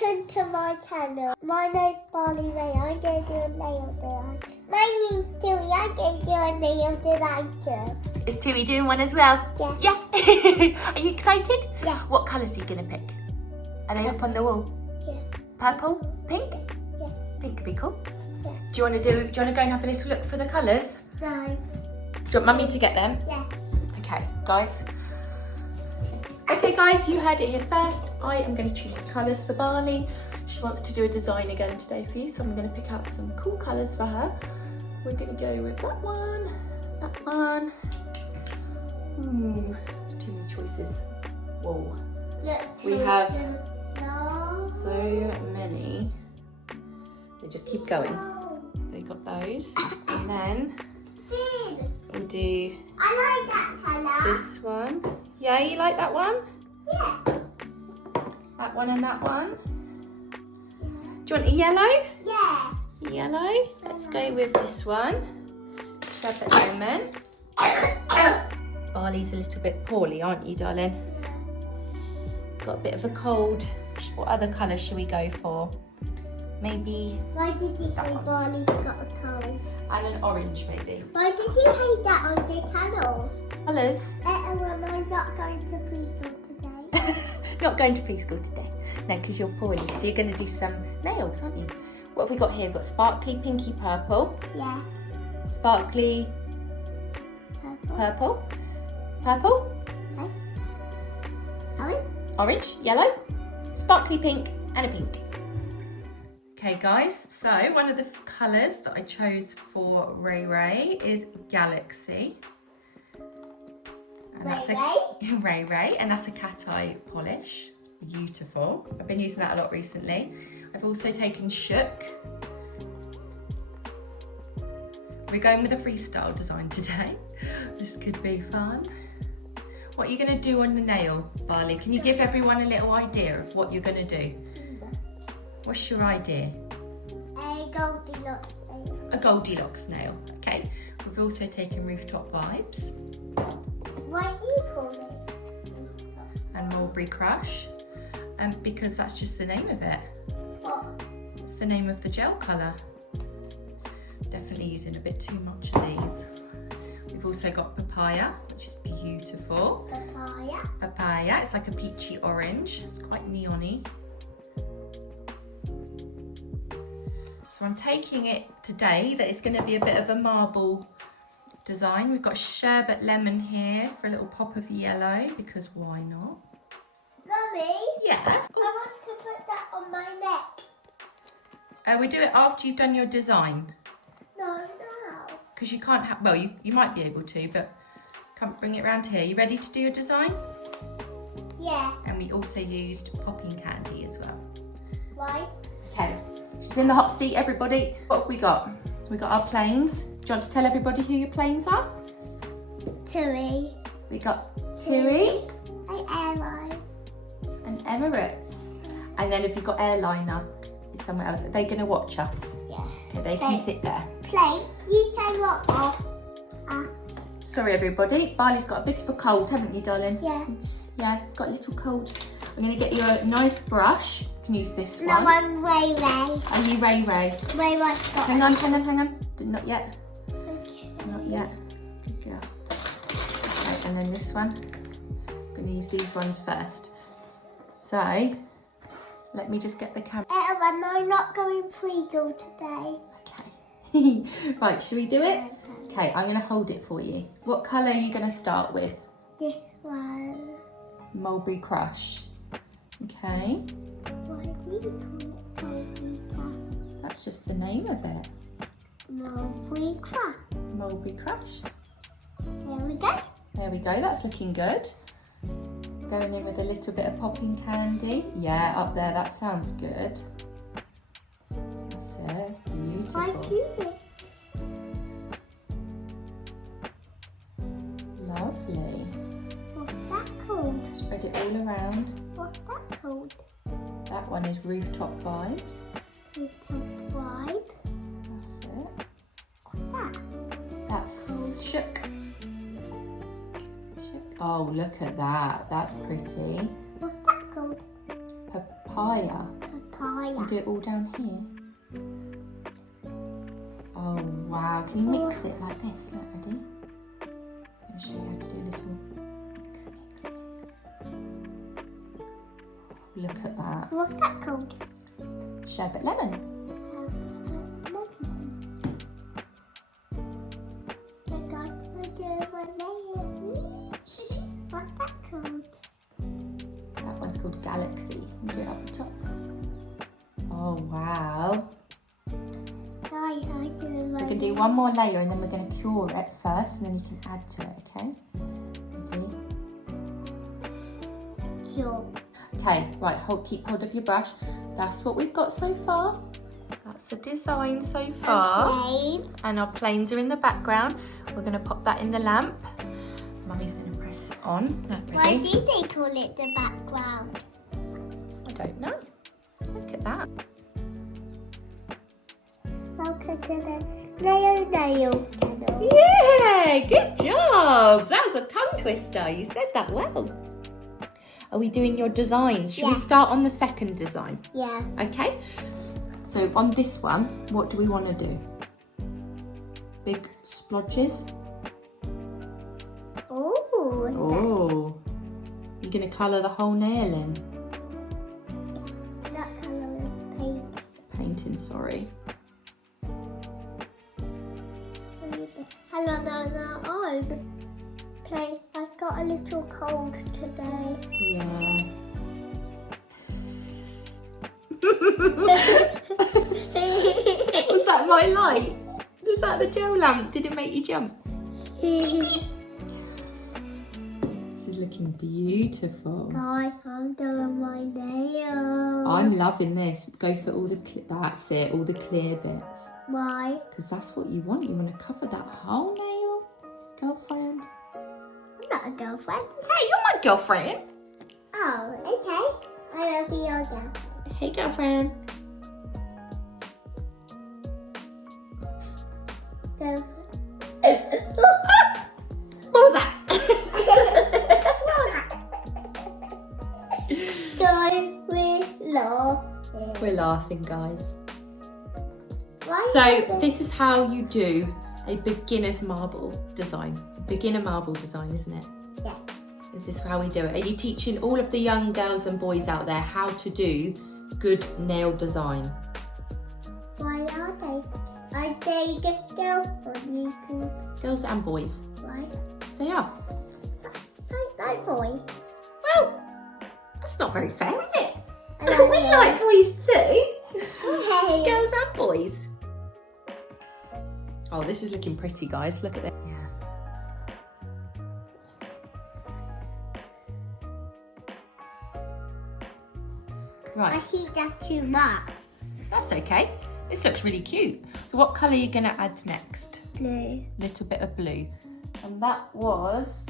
Welcome to my channel. My name's Bali Ray. I'm going to do a nail design. My name's TUI. I'm going to do a nail design too. Is TUI doing one as well? Yeah. Yeah. Are you excited? Yeah. What colours are you going to pick? Are they up on the wall? Yeah. Purple? Pink? Yeah. Pink could be cool. Yeah. Do you want to go and have a little look for the colours? No. Do you want Mummy to get them? Yeah. Okay, guys. Okay, guys, you heard it here first. I am going to choose colours for Bali. She wants to do a design again today for you, so I'm going to pick out some cool colours for her. We're going to go with that one, that one. There's too many choices. Whoa. Look, We have no. so many. They just keep going. They got those, and then we'll do I like that colour. this one. Yeah, you like that one? Yeah. That one and that one. Do you want a yellow? Yeah. Yellow. Let's go with this one. Sherbet Lemon. Bali's a little bit poorly, aren't you, darling? Got a bit of a cold. What other colour should we go for? Maybe. Why did you That say one. Bali got a cold? And an orange, maybe. Why did you hate that on the channel? Colours. Everyone, I'm not going to preschool today. Not going to preschool today. No, because you're poorly. So you're going to do some nails, aren't you? What have we got here? We've got sparkly pinky purple. Yeah. Sparkly Purple. purple. Okay. Orange. Orange, yellow, sparkly pink, and a pink. Okay, guys, so one of the colours that I chose for Ray Ray is Galaxy. And that's Ray Ray, and that's a cat eye polish. It's beautiful. I've been using that a lot recently. I've also taken Shook. We're going with a freestyle design today. This could be fun. What are you going to do on the nail, Bali? Can you give everyone a little idea of what you're going to do? What's your idea? A Goldilocks. A Goldilocks nail, okay. We've also taken Rooftop Vibes What do you call it? and Mulberry Crush, because that's just the name of it. What? It's the name of the gel colour. Definitely using a bit too much of these. We've also got Papaya, which is beautiful. Papaya. Papaya, it's like a peachy orange. It's quite neon-y. So I'm taking it today that it's going to be a bit of a marble design. We've got Sherbet Lemon here for a little pop of yellow, because why not? Mummy? Yeah. I want to put that on my neck. We do it after you've done your design. No. Because you can't have, well, you might be able to, but come bring it round here. You ready to do your design? Yeah. And we also used popping candy as well. Why? Okay, she's in the hot seat, everybody. What have we got? We got our planes. Do you want to tell everybody who your planes are? TUI. We got TUI An airline. and Emirates. And then if you've got airliner, it's somewhere else. Are they going to watch us? Yeah. Okay, they can sit there. Plane. You say what? Sorry, everybody. Bali's got a bit of a cold, haven't you, darling? Yeah. Yeah, got a little cold. I'm going to get you a nice brush. You can use this No, one. I'm Ray Ray. Are you Ray Ray? Ray Ray's got Hang on. Not yet. Okay. Not yet. Good girl. Okay, and then this one. I'm going to use these ones first. So, let me just get the camera. Everyone, I'm not going preschool today. Okay. Right, should we do it? Okay, I'm going to hold it for you. What colour are you going to start with? This one. Mulberry Crush. Okay. Why do you call it Mulberry That's just the name of it. Mulberry Crush? Mulberry Crush. There we go. There we go, that's looking good. Going in with a little bit of popping candy. Yeah, up there, that sounds good. That's it, it's beautiful. Why cute it? Lovely. What's that called? Spread it all around. What's that called? That one is Rooftop Vibes. Rooftop Vibe. That's it. What's that? That's Shook. Oh, look at that. That's pretty. What's that called? Papaya. You do it all down here. Oh wow, can you mix it like this? Look, ready? I'm going to show you how to do a little mix. Look at that. What's that called? Sherbet Lemon. What's that called? That one's called Galaxy. You do it up the top. Oh wow. Guys, I'm doing We're going to do one more layer and then we're going to cure it first and then you can add to it, okay? Ready? Cure. Okay, right, keep hold of your brush. That's what we've got so far. That's the design so far. Okay. And our planes are in the background. We're going to pop that in the lamp. Mummy's going to press it on. Ready? Why do they call it the background? I don't know. Look at that. Welcome to the Naio channel. Yeah, good job. That was a tongue twister. You said that well. Are we doing your designs? Should we start on the second design? Yeah. Okay. So on this one, what do we want to do? Big splodges. Oh. You're going to colour the whole nail in? That colour is pink. Painting, sorry. Hello, I'm playing. I got a little cold today. Yeah. Was that my light? Was that the gel lamp? Did it make you jump? This is looking beautiful. Guys, I'm doing my nails. I'm loving this. Go for all the, that's it, all the clear bits. Why? Because that's what you want. You want to cover that whole nail, girlfriend. I'm not a girlfriend. Hey, you're my girlfriend. Oh, okay. I love the yoga. Hey, girlfriend. Girlfriend. What was that? We're laughing, guys. So this is how you do a beginner's marble design. Beginner marble design, isn't it? Yeah. This is how we do it. Are you teaching all of the young girls and boys out there how to do good nail design? Why are they? Are they girls on YouTube? Girls and boys. Why? They are. I boy. Well, that's not very fair, is it? I love We you. like boys too. Hey. Girls and boys. Oh, this is looking pretty, guys. Look at it. Yeah. Right. I think that's too much. That's okay. This looks really cute. So what colour are you going to add next? Blue. Little bit of blue. And that was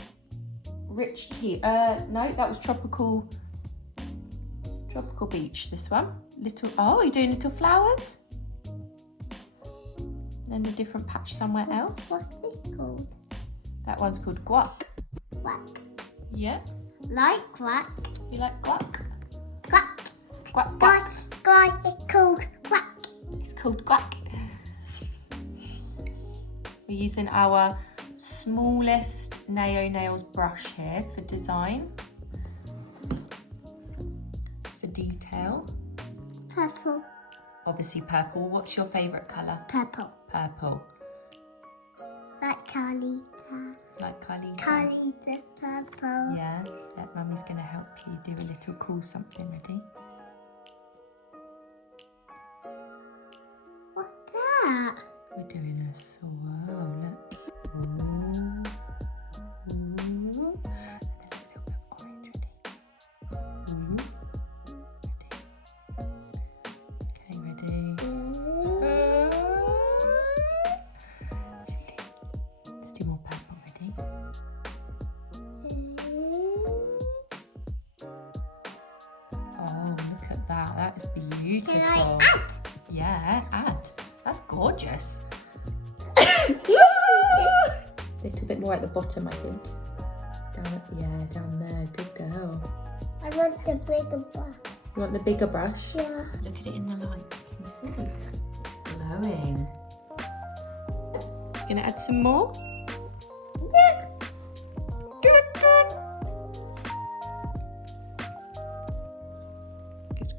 rich tea. No, that was tropical beach, this one. Oh, you're doing little flowers? Then a different patch somewhere else. What's it called? That one's called guac. Quack. Yeah? Like quack. You like guac? Quack. Guac, guac. Guy, it's called quack. It's called guac. We're using our smallest Naio Nails brush here for design. For detail. Purple. Obviously purple. What's your favourite colour? Purple. Purple. Like Carlita. Like Kylie. Carlita purple. Yeah, Mummy's going to help you do a little cool something. Ready? What's that? We're doing a swirl. Look. Ooh. Ooh. And then a little bit of orange. Ready? Ooh. Ready? Okay, ready? Let's do more purple. Ready? Oh, look at that. That is beautiful. Can I add? Yeah, add. That's gorgeous. A little bit more at the bottom, I think. Down there. Good girl. I want the bigger brush. You want the bigger brush? Yeah. Look at it in the light. Can you see? It's glowing. Gonna add some more? Yeah. Good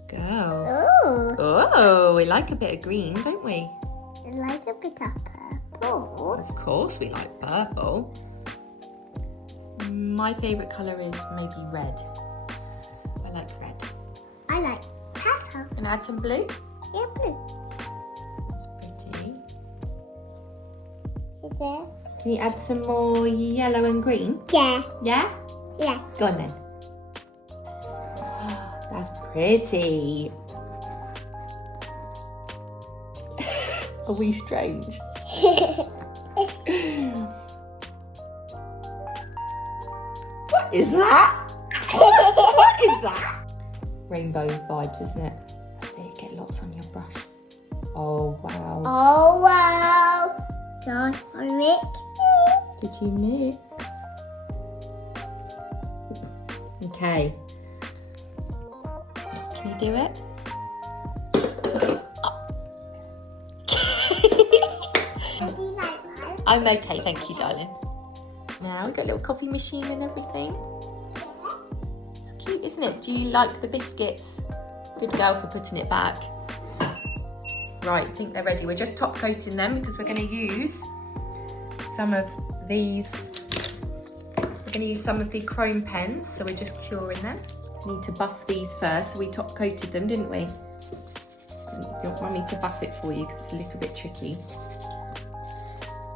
girl. Oh. Oh, we like a bit of green, don't we? I like a bit of purple. Of course we like purple. My favourite colour is maybe red. I like red. I like purple. Gonna add some blue? Yeah, blue. That's pretty. Is there? Can you add some more yellow and green? Yeah. Yeah? Yeah. Go on then. That's pretty. Are we strange? What is that? What is that? Rainbow vibes, isn't it? That's it, get lots on your brush. Oh, wow. Oh, wow. John, I mixed it. Did you mix? Okay. Can you do it? Do you like mine? I'm okay, thank you, darling. Now we've got a little coffee machine and everything. It's cute, isn't it? Do you like the biscuits? Good girl for putting it back. Right, I think they're ready. We're just top coating them because we're going to use some of these. We're going to use some of the chrome pens, so we're just curing them. We need to buff these first, so we top coated them, didn't we? You want me to buff it for you because it's a little bit tricky.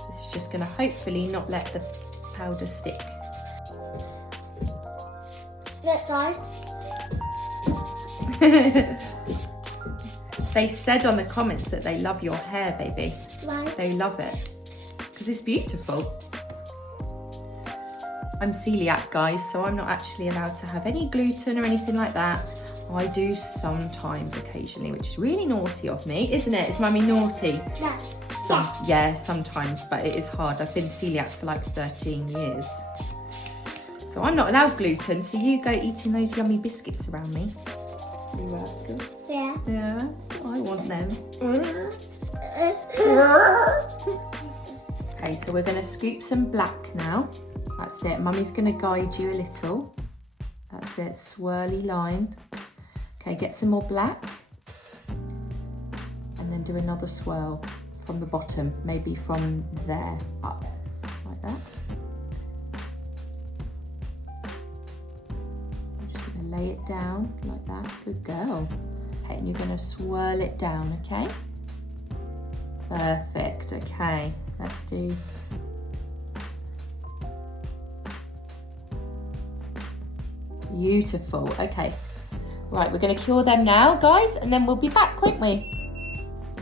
This is just going to hopefully not let the powder stick. Look, guys. They said on the comments that they love your hair, baby. Why? They love it because it's beautiful. I'm celiac, guys, so I'm not actually allowed to have any gluten or anything like that. I do sometimes, occasionally, which is really naughty of me, isn't it? Is Mummy naughty? No. Yeah, sometimes, but it is hard. I've been celiac for like 13 years. So I'm not allowed gluten, so you go eating those yummy biscuits around me. You rascal. Yeah. Yeah, I want them. Okay, so we're going to scoop some black now. That's it. Mummy's going to guide you a little. That's it. Swirly line. Okay, get some more black. And then do another swirl from the bottom, maybe from there up, like that. I'm just going to lay it down like that. Good girl. Okay, and you're going to swirl it down, okay? Perfect. Okay, let's do... Beautiful. Okay. Right, we're going to cure them now, guys, and then we'll be back, won't we?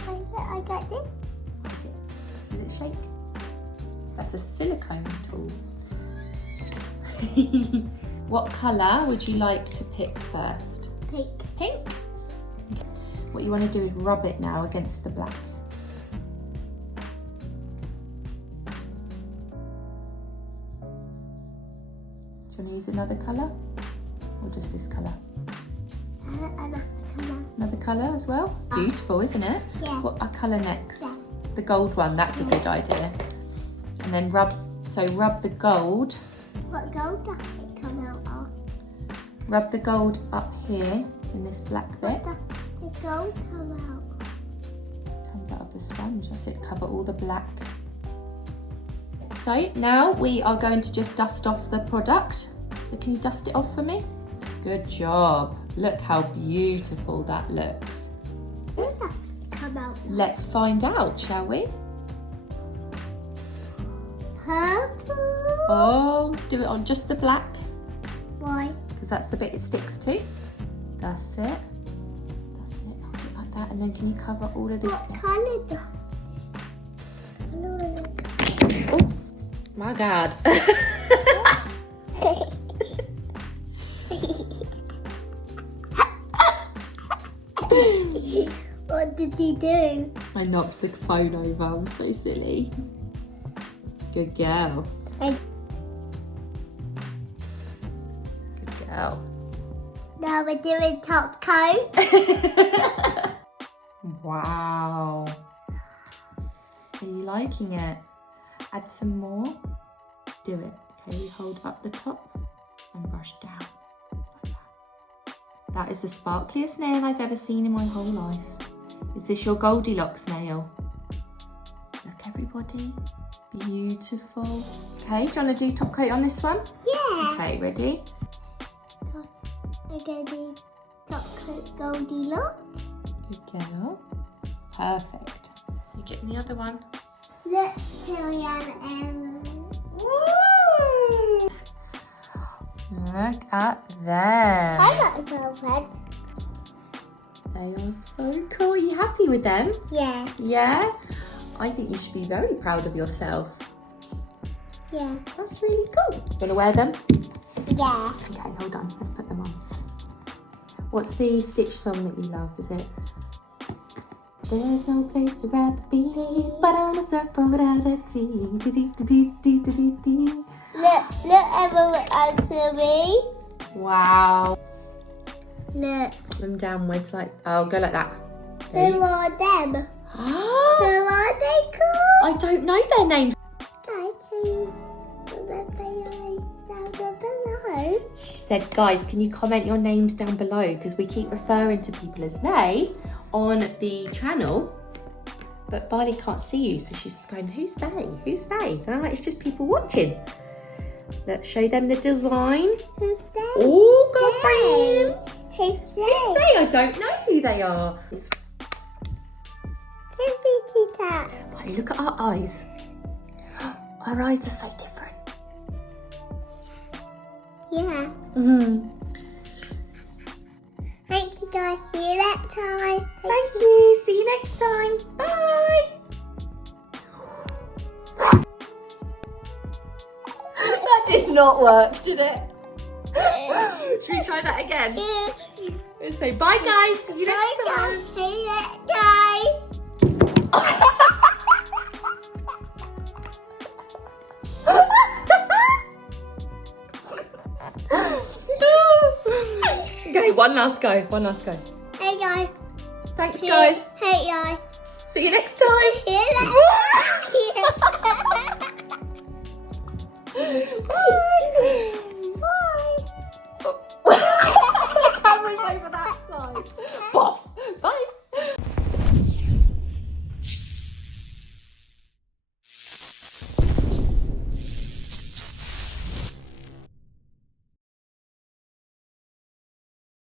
I got this. What is it? Does it shake? That's a silicone tool. What colour would you like to pick first? Pink. Pink? Okay. What you want to do is rub it now against the black. Do you want to use another colour? Or just this colour? Another colour as well? Beautiful, isn't it? Yeah. What colour next? Yeah. The gold one, that's a good idea. And then rub the gold. What gold does it come out of? Rub the gold up here in this black bit. What does the gold come out? Comes out of the sponge, that's it, cover all the black. So now we are going to just dust off the product. So can you dust it off for me? Good job. Look how beautiful that looks. What does that come out of? Let's find out, shall we? Purple. Oh, do it on just the black, Why? because that's the bit it sticks to. That's it. That's it. Hold it like that, and then can you cover all of this? What colour does it? Oh, my God. What did he do? I knocked the phone over. I'm so silly. Good girl. I- Good girl. Now we're doing top coat. Wow. Are you liking it? Add some more. Do it. Okay, hold up the top and brush down. Like that. That is the sparkliest nail I've ever seen in my whole life. Is this your Goldilocks nail? Look, everybody. Beautiful. Okay, do you want to do top coat on this one? Yeah. Okay, ready? We're going to do top coat Goldilocks. Good girl. Perfect. You getting the other one? Look, TUI and Emirates. Woo! Look at them. I got a girlfriend. They are so cool. Are you happy with them? Yeah. Yeah? I think you should be very proud of yourself. Yeah. That's really cool. You want to wear them? Yeah. Okay, hold on. Let's put them on. What's the Stitch song that you love? Is it? There's no place I'd rather be but on a surfboard out at sea. Look, everyone answer me. Wow. Look. Put them downwards like, oh, go like that. Who are them? Who are they called? I don't know their names. Guys, can you comment down below? She said, guys, can you comment your names down below? Because we keep referring to people as they on the channel. But Bali can't see you, so she's going, who's they? Who's they? And I'm like, it's just people watching. Let's show them the design. Who's they? Oh, girlfriend. Who's Who's they? I don't know who they are. Graffiti cat. Bali, look at our eyes. Our eyes are so different. Yeah. Mm. Thank you guys. See you next time. Thank you. See you next time. Bye. That did not work, did it? Should we try that again? Let's say bye, guys. See you next time. See you next time. Okay, one last go. One last go. Hey guys. Thanks, guys. Hey guys. See you next time. See you